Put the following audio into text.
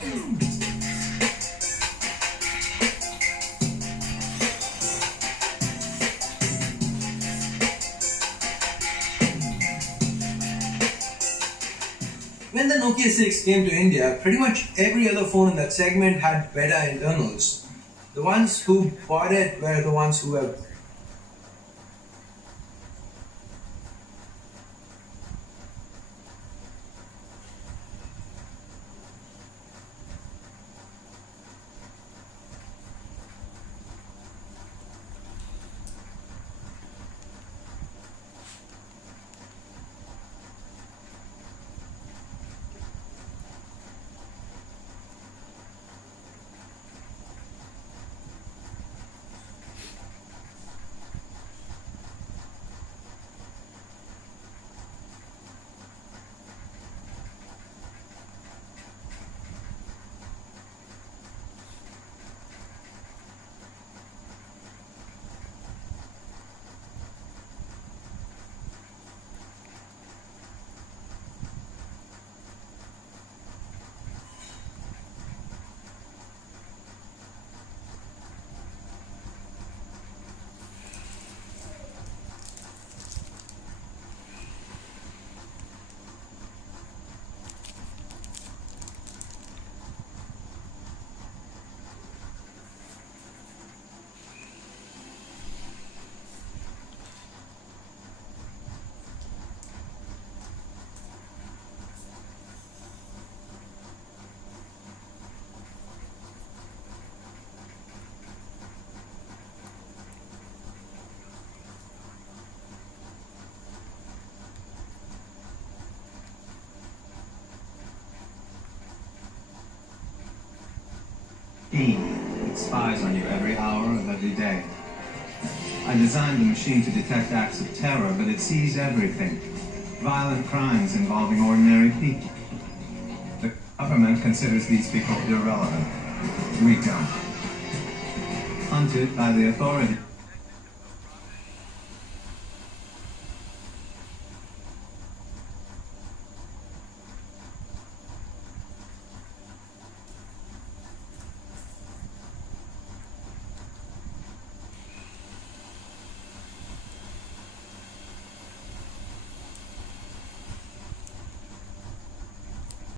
When the Nokia 6 came to India, pretty much every other phone in that segment had better internals. The ones who bought it were the ones who were It spies on you every hour of every day. I designed the machine to detect acts of terror, but it sees everything. Violent crimes involving ordinary people. The government considers these people irrelevant. We don't. Hunted by the authorities.